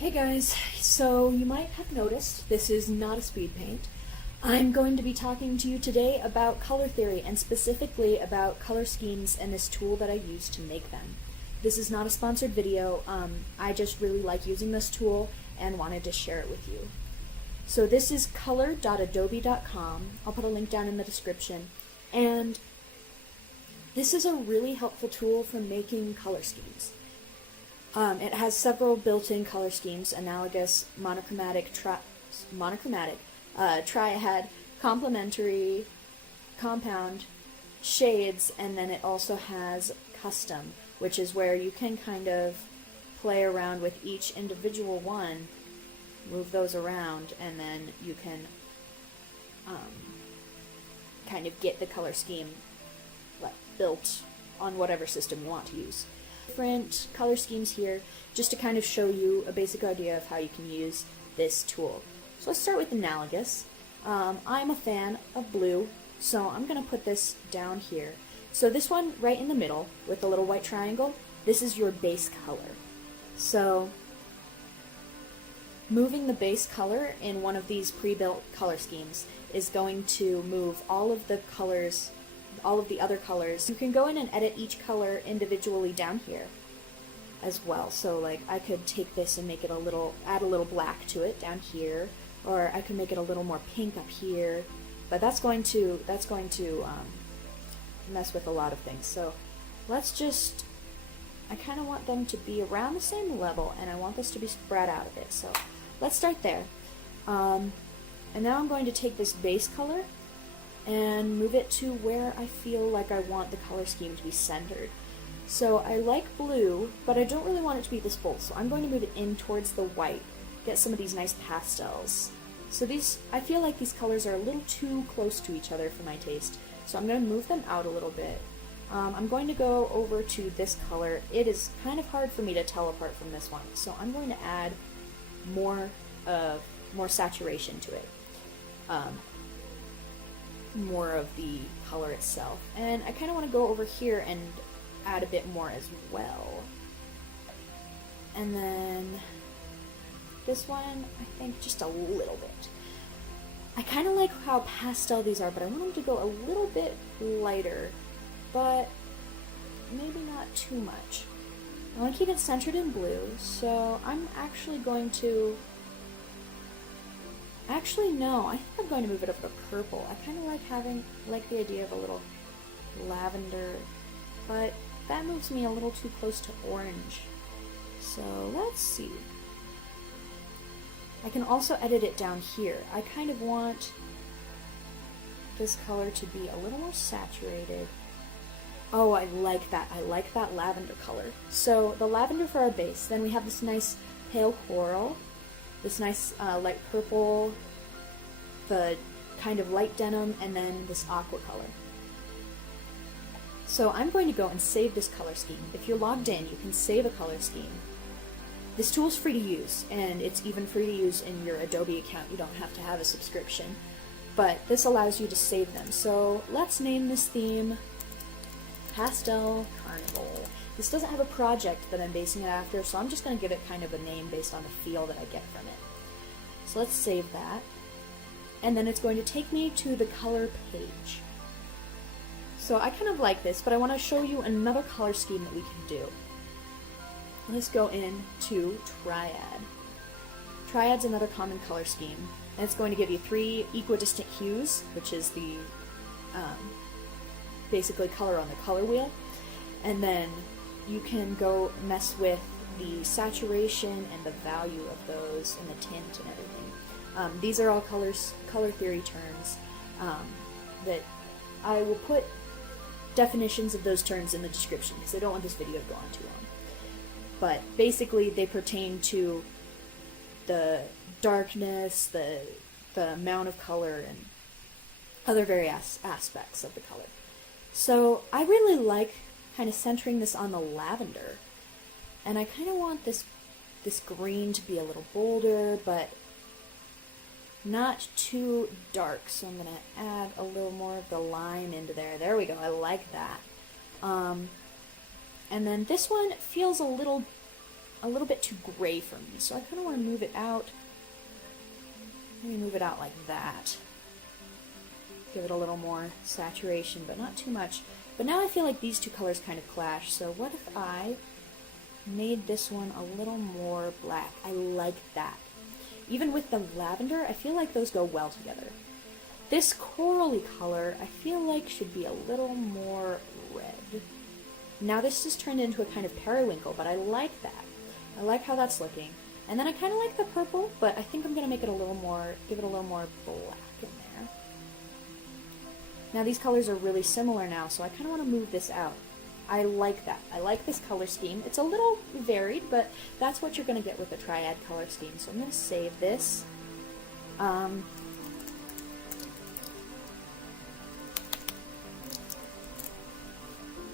Hey guys, so you might have noticed this is not a speed paint. I'm going to be talking to you today about color theory and specifically about color schemes and this tool that I use to make them. This is not a sponsored video. I just really like using this tool and wanted to share it with you. So this is color.adobe.com. I'll put a link down in the description. And this is a really helpful tool for making color schemes. It has several built-in color schemes: analogous, monochromatic, triad, complementary, compound, shades, and then it also has custom, which is where you can kind of play around with each individual one, move those around, and then you can kind of get the color scheme built on whatever system you want to use. Different color schemes here just to kind of show you a basic idea of how you can use this tool. So let's start with analogous. I'm a fan of blue, so I'm going to put this down here. So this one right in the middle with the little white triangle, this is your base color. So moving the base color in one of these pre-built color schemes is going to move all of the colors, all of the other colors. You can go in and edit each color individually down here as well. So like I could take this and make it add a little black to it down here, or I could make it a little more pink up here, but that's going to mess with a lot of things. So I kind of want them to be around the same level, and I want this to be spread out a bit. So let's start there. And now I'm going to take this base color and move it to where I feel like I want the color scheme to be centered. So I like blue, but I don't really want it to be this bold, so I'm going to move it in towards the white, get some of these nice pastels. So I feel like these colors are a little too close to each other for my taste, so I'm going to move them out a little bit. I'm going to go over to this color. It is kind of hard for me to tell apart from this one, so I'm going to add more saturation to it. More of the color itself. And I kind of want to go over here and add a bit more as well. And then this one, I think just a little bit. I kind of like how pastel these are, but I want them to go a little bit lighter, but maybe not too much. I want to keep it centered in blue, so I'm actually going to no, I think I'm going to move it over to purple. I kind of like the idea of a little lavender, but that moves me a little too close to orange. So let's see. I can also edit it down here. I kind of want this color to be a little more saturated. Oh, I like that. I like that lavender color. So the lavender for our base. Then we have this nice pale coral, this nice light purple, the kind of light denim, and then this aqua color. So I'm going to go and save this color scheme. If you're logged in, you can save a color scheme. This tool is free to use, and it's even free to use in your Adobe account. You don't have to have a subscription, but this allows you to save them. So let's name this theme Pastel Carnival. This doesn't have a project that I'm basing it after, so I'm just going to give it kind of a name based on the feel that I get from it. So let's save that. And then it's going to take me to the color page. So I kind of like this, but I want to show you another color scheme that we can do. Let's go into Triad. Triad's another common color scheme, and it's going to give you 3 equidistant hues, which is the basically color on the color wheel, and then you can go mess with the saturation and the value of those and the tint and everything. These are all color theory terms that I will put definitions of those terms in the description because I don't want this video to go on too long. But basically they pertain to the darkness, the amount of color, and other various aspects of the color. So I really like kind of centering this on the lavender, and I kind of want this green to be a little bolder, but not too dark, so I'm going to add a little more of the lime into there. There we go, I like that. And then this one feels a little a little bit too gray for me, so I kind of want to move it out. Maybe move it out like that. Give it a little more saturation, but not too much. But now I feel like these two colors kind of clash, so what if I made this one a little more black? I like that. Even with the lavender, I feel like those go well together. This corally color, I feel like should be a little more red. Now this has turned into a kind of periwinkle, but I like that. I like how that's looking. And then I kind of like the purple, but I think I'm going to make it a little more, give it a little more black in there. Now these colors are really similar now, so I kind of want to move this out. I like that. I like this color scheme. It's a little varied, but that's what you're going to get with a triad color scheme. So I'm going to save this.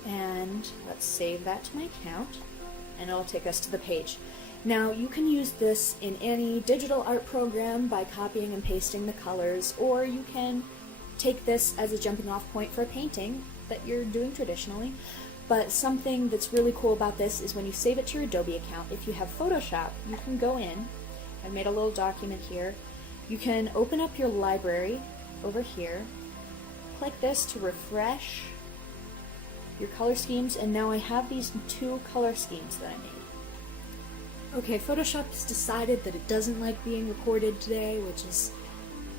And let's save that to my account, and it'll take us to the page. Now you can use this in any digital art program by copying and pasting the colors, or you can take this as a jumping off point for a painting that you're doing traditionally. But something that's really cool about this is when you save it to your Adobe account, if you have Photoshop, you can go in. I've made a little document here. You can open up your library over here, click this to refresh your color schemes, and now I have these two color schemes that I made. Okay, Photoshop's decided that it doesn't like being recorded today, which is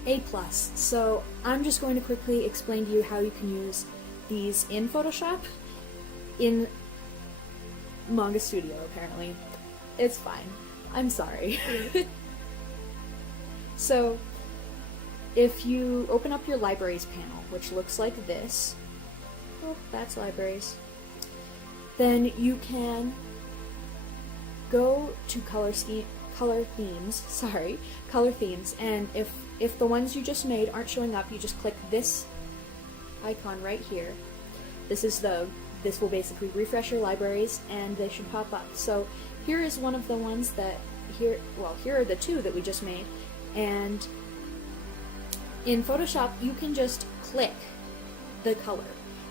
A+. So I'm just going to quickly explain to you how you can use these in Photoshop. In Manga Studio, apparently. It's fine. I'm sorry. So, if you open up your Libraries panel, which looks like this, oh, that's Libraries, then you can go to color themes, and if the ones you just made aren't showing up, you just click this icon right here. This will basically refresh your libraries, and they should pop up. So here is one of the ones that, here are the two that we just made, and in Photoshop you can just click the color,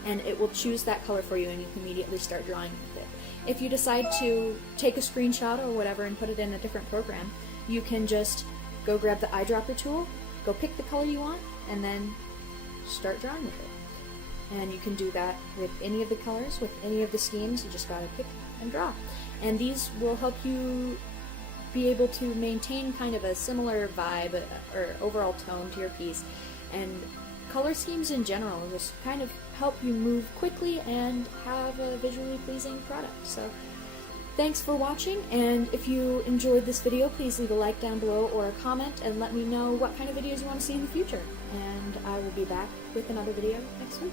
and it will choose that color for you, and you can immediately start drawing with it. If you decide to take a screenshot or whatever and put it in a different program, you can just go grab the eyedropper tool, go pick the color you want, and then start drawing with it. And you can do that with any of the colors, with any of the schemes. You just gotta pick and draw. And these will help you be able to maintain kind of a similar vibe or overall tone to your piece. And color schemes in general just kind of help you move quickly and have a visually pleasing product. So thanks for watching, and if you enjoyed this video, please leave a like down below or a comment and let me know what kind of videos you want to see in the future. And I will be back with another video next week.